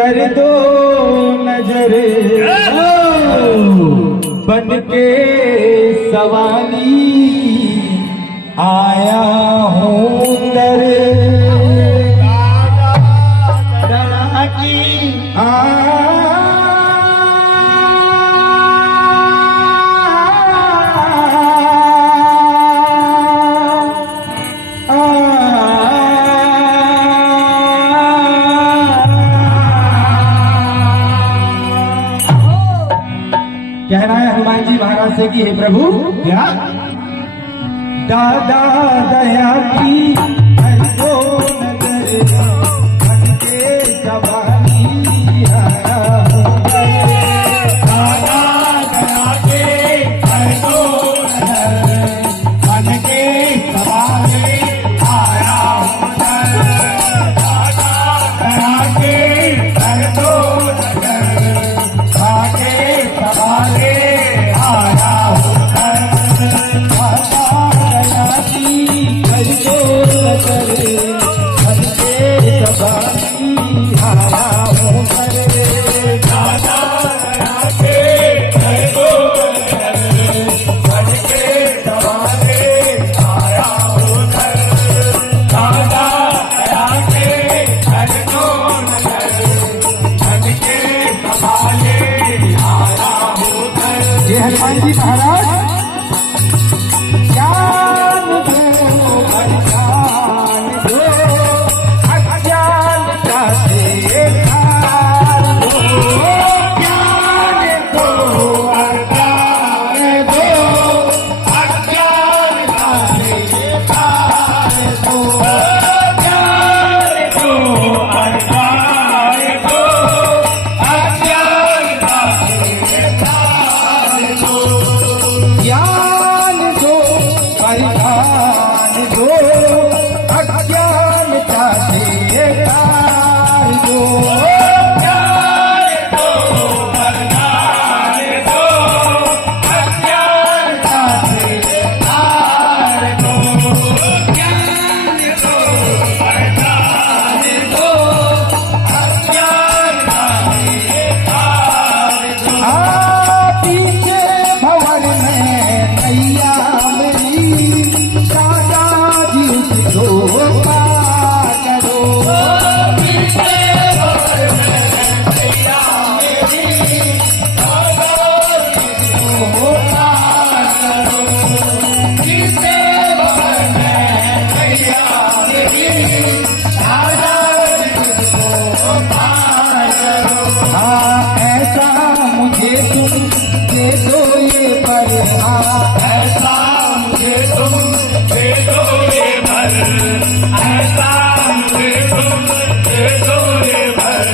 कर दो नजर बन के सवाली आया हूँ दर की कहना है हनुमान जी महाराज से कि हे प्रभु क्या दादा दया की कर दो नजर बन के सवाली आया हूं दादा दया के कर दो नजर बन के सवाली आया हूं दादा दया के कर दो नजर बन के सवाली आया हूं हनुमान जी महाराज ज्ञान दो अज्ञान दो अज्ञान का देखार दो ज्ञान दो अज्ञान दो अज्ञान का देखार दो ज्ञान दो अज्ञान दो अज्ञान का देखार ज्ञान दो परिधान दो अज्ञान का देखार दो ज्ञान दो परिधान दो अज्ञान का देखार दो ज्ञान दो परिधान दो अज्ञान का देखार दो पीछे भवन में नैया मेरी दादा जी उसको पार करो पीछे भवन में नैया मेरी दादा जी उसको पार करो पीछे भवन में नैया मेरी दादा जी उसको पार करो ऐसा मुझे तुम दे दो ये ऐसा मुझे तुम दे दो ये भर ऐसा मुझे तुम दे दो ये भर